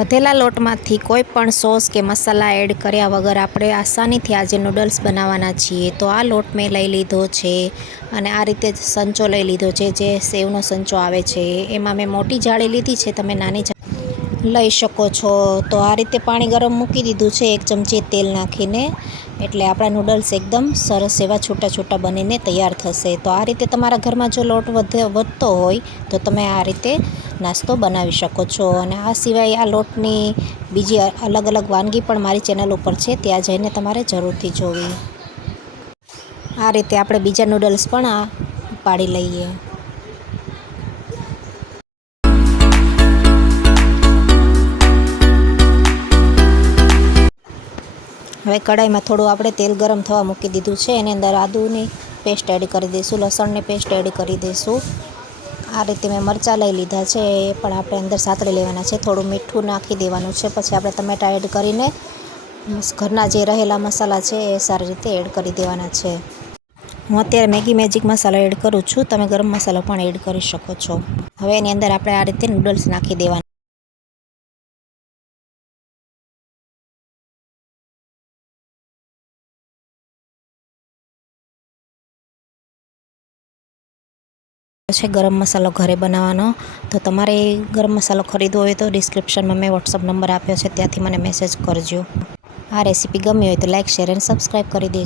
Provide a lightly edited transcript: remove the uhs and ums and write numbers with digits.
વધેલા લોટમાંથી કોઈ પણ સોસ કે મસાલા એડ કર્યા વગર આપણે આસાનીથી આજે નૂડલ્સ બનાવવાના છીએ. તો આ લોટ મેં લઈ લીધો છે અને આ રીતે સંચો લઈ લીધો છે, જે સેવનો સંચો આવે છે. એમાં મેં મોટી જાળી લીધી છે, તમે નાની જાળી લઈ શકો છો. તો આ રીતે પાણી ગરમ મૂકી દીધું છે, 1 ચમચી તેલ નાખીને, એટલે આપણા નૂડલ્સ એકદમ સરસ એવા છૂટા છૂટા બનીને તૈયાર થશે. તો આ રીતે તમારા ઘરમાં જો લોટ વધતો હોય તો તમે આ રીતે નાસ્તો બનાવી શકો છો. અને આ સિવાય આ લોટની બીજી અલગ અલગ વાનગી પણ મારી ચેનલ ઉપર છે, ત્યાં જઈને તમારે જરૂરથી જોવી. આ રીતે આપણે બીજા નૂડલ્સ પણ પાડી લઈએ. હવે કઢાઈમાં થોડું આપણે તેલ ગરમ થવા મૂકી દીધું છે. એની અંદર આદુની પેસ્ટ એડ કરી દઈશું, લસણની પેસ્ટ એડ કરી દઈશું. આ રીતે મેં મરચાં લઈ લીધા છે, એ પણ આપણે અંદર સાતળી લેવાના છે. થોડું મીઠું નાખી દેવાનું છે. પછી આપણે ટમેટાં એડ કરીને ઘરના જે રહેલા મસાલા છે એ સારી રીતે એડ કરી દેવાના છે. હું અત્યારે મેગી મેજિક મસાલો એડ કરું છું, તમે ગરમ મસાલો પણ એડ કરી શકો છો. હવે એની અંદર આપણે આ રીતે નૂડલ્સ નાખી દેવાના. છે ગરમ મસાલો ઘરે બનાવવાનો. તો તમારે ગરમ મસાલો ખરીદવો હોય તો ડિસ્ક્રિપ્શનમાં મેં વોટ્સઅપ નંબર આપ્યો છે, ત્યાંથી મને મેસેજ કરજો. આ રેસીપી ગમી હોય તો લાઇક, શેર અને સબસ્ક્રાઈબ કરી દેજો.